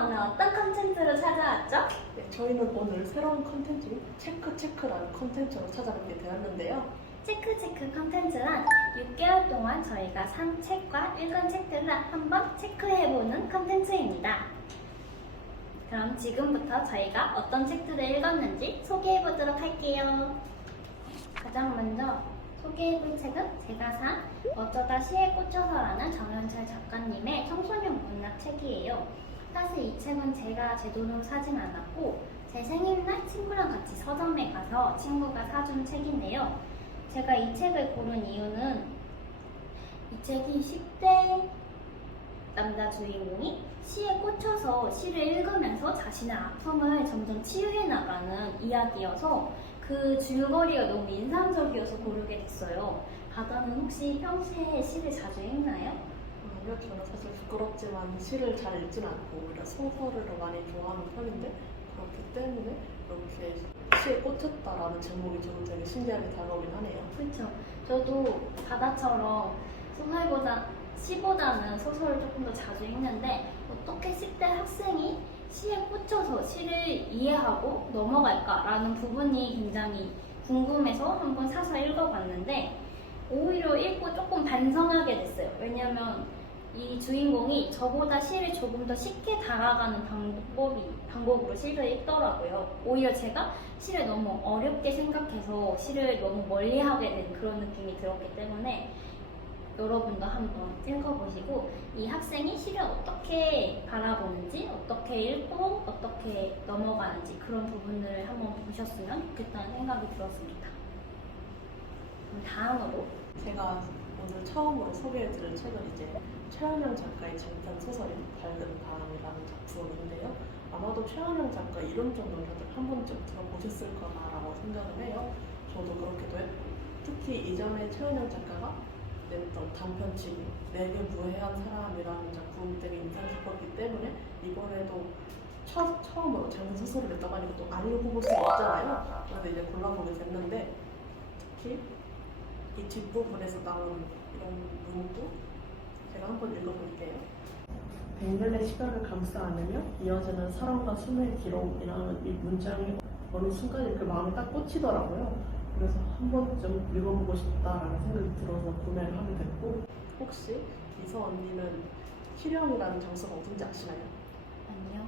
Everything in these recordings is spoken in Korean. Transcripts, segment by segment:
저희가 오늘 어떤 컨텐츠로 찾아왔죠? 네, 저희는 오늘 새로운 컨텐츠 체크 체크라는 컨텐츠로 찾아뵙게 되었는데요. 체크 체크 컨텐츠란 6개월 동안 저희가 산 책과 읽은 책들을 한번 체크해보는 컨텐츠입니다. 그럼 지금부터 저희가 어떤 책들을 읽었는지 소개해보도록 할게요. 가장 먼저 소개해볼 책은 제가 산 어쩌다 시에 꽂혀서라는 정현철 작가님의 청소년 문학 책이에요. 사실 이 책은 제가 제 돈으로 사진 않았고 제 생일날 친구랑 같이 서점에 가서 친구가 사준 책인데요. 제가 이 책을 고른 이유는 이 책이 10대 남자 주인공이 시에 꽂혀서 시를 읽으면서 자신의 아픔을 점점 치유해 나가는 이야기여서 그 줄거리가 너무 인상적이어서 고르게 됐어요. 바다는 혹시 평소에 시를 자주 읽나요? 저는 사실 부끄럽지만 시를 잘 읽진 않고 오히려 소설을 많이 좋아하는 편인데 그렇기 때문에 이렇게 시에 꽂혔다라는 제목이 저는 되게 신기하게 다가오긴 하네요. 그렇죠. 저도 바다처럼 소설보다 시보다는 소설을 조금 더 자주 읽는데 어떻게 10대 학생이 시에 꽂혀서 시를 이해하고 넘어갈까라는 부분이 굉장히 궁금해서 한번 사서 읽어봤는데 오히려 읽고 조금 반성하게 됐어요. 왜냐면 이 주인공이 저보다 시를 조금 더 쉽게 다가가는 방법이 방법으로 시를 읽더라고요. 오히려 제가 시를 너무 어렵게 생각해서 시를 너무 멀리하게 된 그런 느낌이 들었기 때문에 여러분도 한번 읽어보시고 이 학생이 시를 어떻게 바라보는지 어떻게 읽고 어떻게 넘어가는지 그런 부분을 한번 보셨으면 좋겠다는 생각이 들었습니다. 그럼 다음으로 제가 오늘 처음으로 소개해드릴 책은 이제 최은영 작가의 장편 소설인 밝은 바람이라는 작품인데요. 아마도 최은영 작가 이름 정도는 다들 한 번쯤 들어보셨을 거다라고 생각을 해요. 저도 그렇기도 했고 특히 이전에 최은영 작가가 냈던 단편집 내게 무해한 사람이라는 작품 되게 인상 깊었기 때문에 이번에도 첫, 처음으로 장편 소설을 냈다고 하니까 또안 읽어볼 수 없잖아요. 그래서 이제 골라보게 됐는데 특히 이 뒷부분에서 나오는 이런 문구 제가 한번 읽어볼게요. 백년의 시간을 감싸 안으며 이어지는 사랑과 숨의 기록이라는 이 문장이 어느 순간 이렇게 마음에 딱 꽂히더라고요. 그래서 한 번쯤 읽어보고 싶다라는 생각이 들어서 구매를 하게 됐고 혹시 이서 언니는 희령이라는 장소가 어딘지 아시나요? 아니요.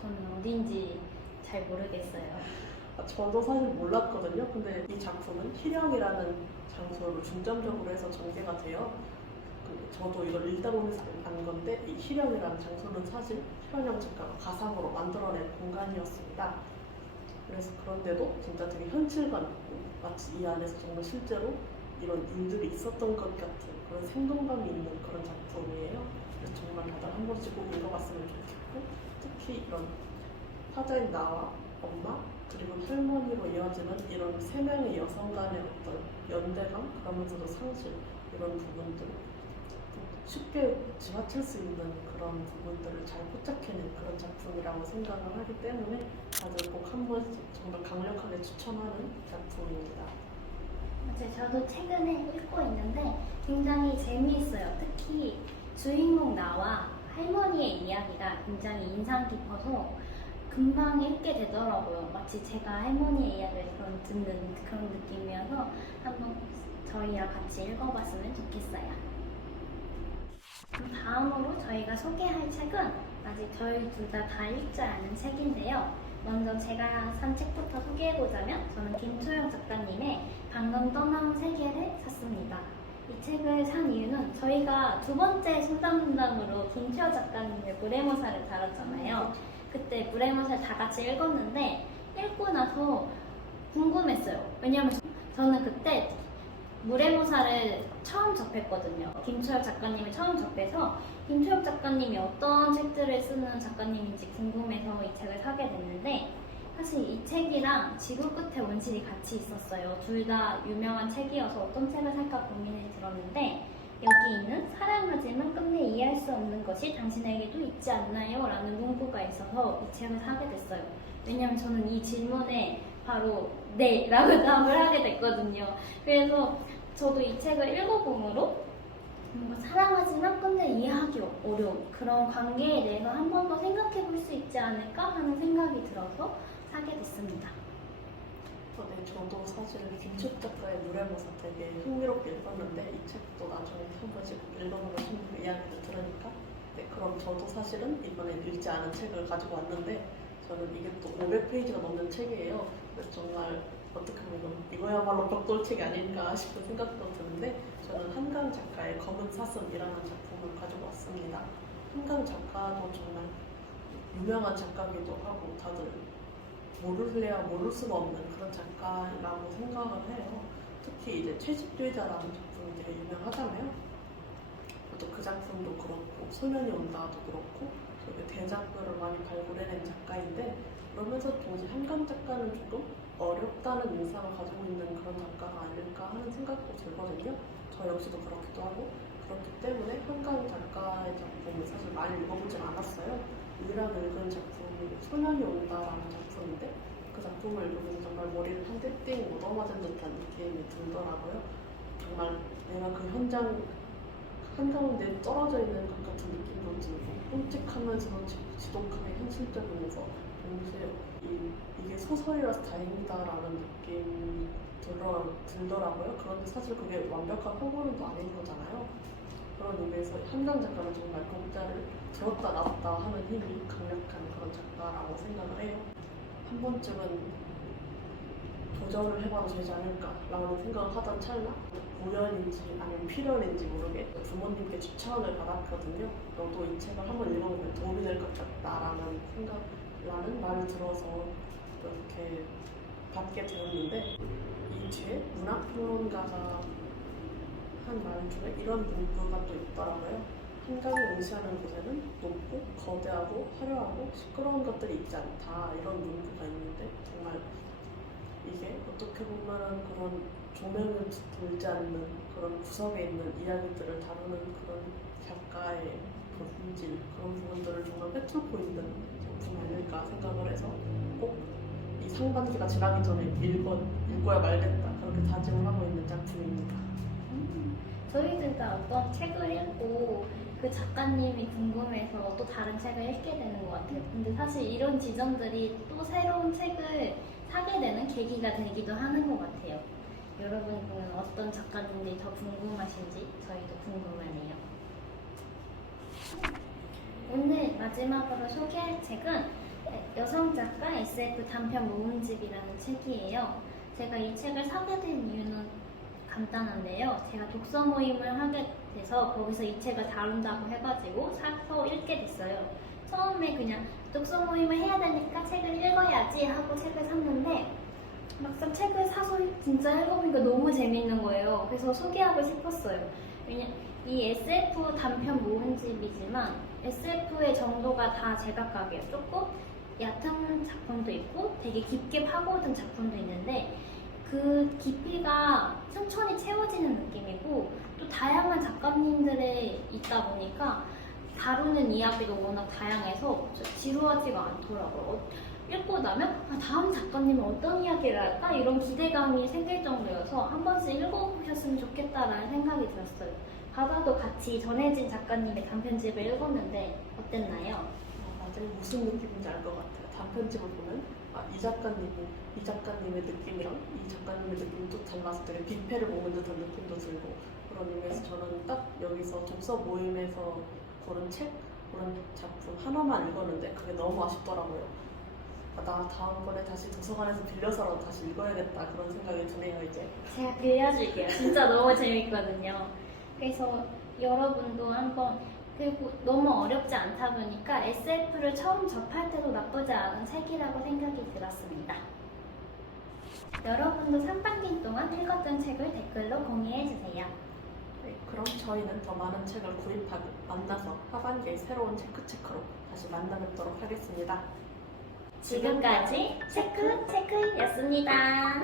저는 어딘지 잘 모르겠어요. 아, 저도 사실 몰랐거든요. 근데 이 작품은 희령이라는 장소를 중점적으로 해서 전개가 돼요. 그 저도 이걸 읽다 보면서 안 건데 이 희령이라는 장소는 사실 최원영 작가가 가상으로 만들어낸 공간이었습니다. 그래서 그런데도 진짜 되게 현실감 있고 마치 이 안에서 정말 실제로 이런 일들이 있었던 것 같은 그런 생동감이 있는 그런 작품이에요. 그래서 정말 다들 한 번씩 꼭 읽어봤으면 좋겠고 특히 이런 화자인 나와 엄마 그리고 할머니로 이어지는 이런 세 명의 여성 간의 어떤 연대감 그러면서도 상실 이런 부분들 쉽게 지나칠 수 있는 그런 부분들을 잘 포착해낸 그런 작품이라고 생각을 하기 때문에 다들 꼭 한 번씩 정말 강력하게 추천하는 작품입니다. 맞아요. 저도 최근에 읽고 있는데 굉장히 재미있어요. 특히 주인공 나와 할머니의 이야기가 굉장히 인상 깊어서 금방 읽게 되더라고요. 마치 제가 할머니의 이야기를 그런 듣는 그런 느낌이어서 한번 저희랑 같이 읽어봤으면 좋겠어요. 다음으로 저희가 소개할 책은 아직 저희 둘 다 다 읽지 않은 책인데요. 먼저 제가 산 책부터 소개해보자면 저는 김초영 작가님의 방금 떠나온 세계를 샀습니다. 이 책을 산 이유는 저희가 두 번째 순담순담으로 김초영 작가님의 무례모사를 다뤘잖아요. 그때 무례모사를 다 같이 읽었는데 읽고 나서 궁금했어요. 왜냐면 저는 그때 무례모사를 처음 접했거든요. 김초엽 작가님을 처음 접해서 김초엽 작가님이 어떤 책들을 쓰는 작가님인지 궁금해서 이 책을 사게 됐는데 사실 이 책이랑 지구 끝에 온실이 같이 있었어요. 둘 다 유명한 책이어서 어떤 책을 살까 고민이 들었는데 여기 있는 사랑하지만 끝내 이해할 수 없는 것이 당신에게도 있지 않나요? 라는 문구가 있어서 이 책을 사게 됐어요. 왜냐면 저는 이 질문에 바로 네! 라고 답을 하게 됐거든요. 그래서 저도 이 책을 읽어봄으로 뭔가 사랑하지만 끝내 이해하기 어려움 그런 관계에 대해서 한 번 더 생각해 볼 수 있지 않을까 하는 생각이 들어서 사게 됐습니다. 저도 사실 김숙 작가의 물의모사 되게 흥미롭게 읽었는데 이 책도 나중에 한 번씩 읽어보고 싶은 이야기를 들으니까 네, 그럼 저도 사실은 이번에 읽지 않은 책을 가지고 왔는데 저는 이게 또 500페이지가 넘는 책이에요. 정말 어떻게 보면 이거야말로 벽돌책이 아닐까 싶은 생각도 드는데 저는 한강 작가의 검은 사슴이라는 작품을 가지고 왔습니다. 한강 작가도 정말 유명한 작가기도 하고 다들 모를래야 모를 수가 없는 그런 작가라고 생각을 해요. 특히 이제 채집되자라는 작품이 되게 유명하잖아요. 저도 그 작품도 그렇고 소년이 온다도 그렇고 되게 대작들을 많이 발굴해낸 작가인데 그러면서 동시에 한강 작가는 조금 어렵다는 인상을 가지고 있는 그런 작가가 아닐까 하는 생각도 들거든요. 저 역시도 그렇기도 하고 그렇기 때문에 한강 작가의 작품을 사실 많이 읽어보진 않았어요. 유일하게 읽은 작품이 소년이 온다라는 작품인데 그 작품을 읽으면 정말 머리를 한대 띵 얻어맞은 듯한 느낌이 들더라고요. 정말 내가 그 현장 한가운데 떨어져 있는 것 같은 느낌도 들고 끔찍하면서도 지- 지독하게 현실적이면서 동시에 이, 이게 소설이라서 다행이다라는 느낌이 들더라고요. 그런데 사실 그게 완벽한 허구는도 아닌 거잖아요. 그런 의미에서 한강 작가는 정말 공자를 들었다 놨다 하는 힘이 강력한 그런 작가라고 생각을 해요. 한 번쯤은 도전을 해봐도 되지 않을까라는 생각을 하던 찰나 우연인지 아니면 필연인지 모르게 부모님께 추천을 받았거든요. 너도 이 책을 한번 읽어보면 도움이 될 것 같다라는 생각라는 말을 들어서 이렇게 받게 되었는데 이 뒤에 문학평론가가 한 말 중에 이런 문구가 또 있더라고요. 한강이 응시하는 곳에는 높고 거대하고 화려하고 시끄러운 것들이 있지 않다 이런 문구가 있는데 정말 이게 어떻게 보면은 그런 조명을 돌지 않는 그런 구석에 있는 이야기들을 다루는 그런 작가의 본질 그런 부분들을 정말 꿰뚫고 있는 작품 아닐까 생각을 해서 꼭 이 상반기가 지나기 전에 읽어, 읽어야 말겠다 그렇게 다짐을 하고 있는 작품입니다. 음, 저희들 다 어떤 책을 읽고 그 작가님이 궁금해서 또 다른 책을 읽게 되는 것 같아요. 근데 사실 이런 지점들이 또 새로운 책을 사게 되는 계기가 되기도 하는 것 같아요. 여러분이 보면 어떤 작가님들이 더 궁금하신지 저희도 궁금하네요. 오늘 마지막으로 소개할 책은 여성 작가 SF 단편 모음집이라는 책이에요. 제가 이 책을 사게 된 이유는 간단한데요. 제가 독서 모임을 하게 돼서 거기서 이 책을 다룬다고 해가지고 사서 읽게 됐어요. 처음에 그냥 독서 모임을 해야 되니까 책을 읽어야지 하고 책을 샀는데 막상 책을 사서 진짜 읽어보니까 너무 재밌는 거예요. 그래서 소개하고 싶었어요. 왜냐 이 SF 단편 모음집이지만 SF의 정도가 다 제각각이에요. 조금 얕은 작품도 있고 되게 깊게 파고든 작품도 있는데 그 깊이가 천천히 채워지는 느낌이고 또 다양한 작가님들의 있다 보니까 다루는 이야기도 워낙 다양해서 지루하지가 않더라고요. 어, 읽고 나면 아, 다음 작가님은 어떤 이야기를 할까 이런 기대감이 생길 정도여서 한 번씩 읽어보셨으면 좋겠다라는 생각이 들었어요. 바다도 같이 전혜진 작가님의 단편집을 읽었는데 어땠나요? 어, 맞아요. 무슨 느낌인지 알 것 같아요. 단편집을 보면 아, 이 작가님이 이 작가님의 느낌이랑 이 작가님의 느낌이 또 달라서 되게 뷔페를 먹는 듯한 느낌도 들고 그런 의미에서 저는 딱 여기서 독서 모임에서 고른 책, 고른 작품 하나만 읽었는데 그게 너무 아쉽더라고요. 아, 나 다음번에 다시 도서관에서 빌려서라도 다시 읽어야겠다 그런 생각이 드네요 이제. 제가 빌려줄게요. 진짜 너무 재밌거든요. 그래서 여러분도 한번 그리고 너무 어렵지 않다 보니까 SF를 처음 접할 때도 나쁘지 않은 책이라고 생각이 들었습니다. 여러분도 3반기 동안 읽었던 책을 댓글로 공유해주세요. 네, 그럼 저희는 더 많은 책을 구입하고 만나서 하반기에 새로운 체크 체크로 다시 만나 뵙도록 하겠습니다. 지금까지 체크 체크였습니다.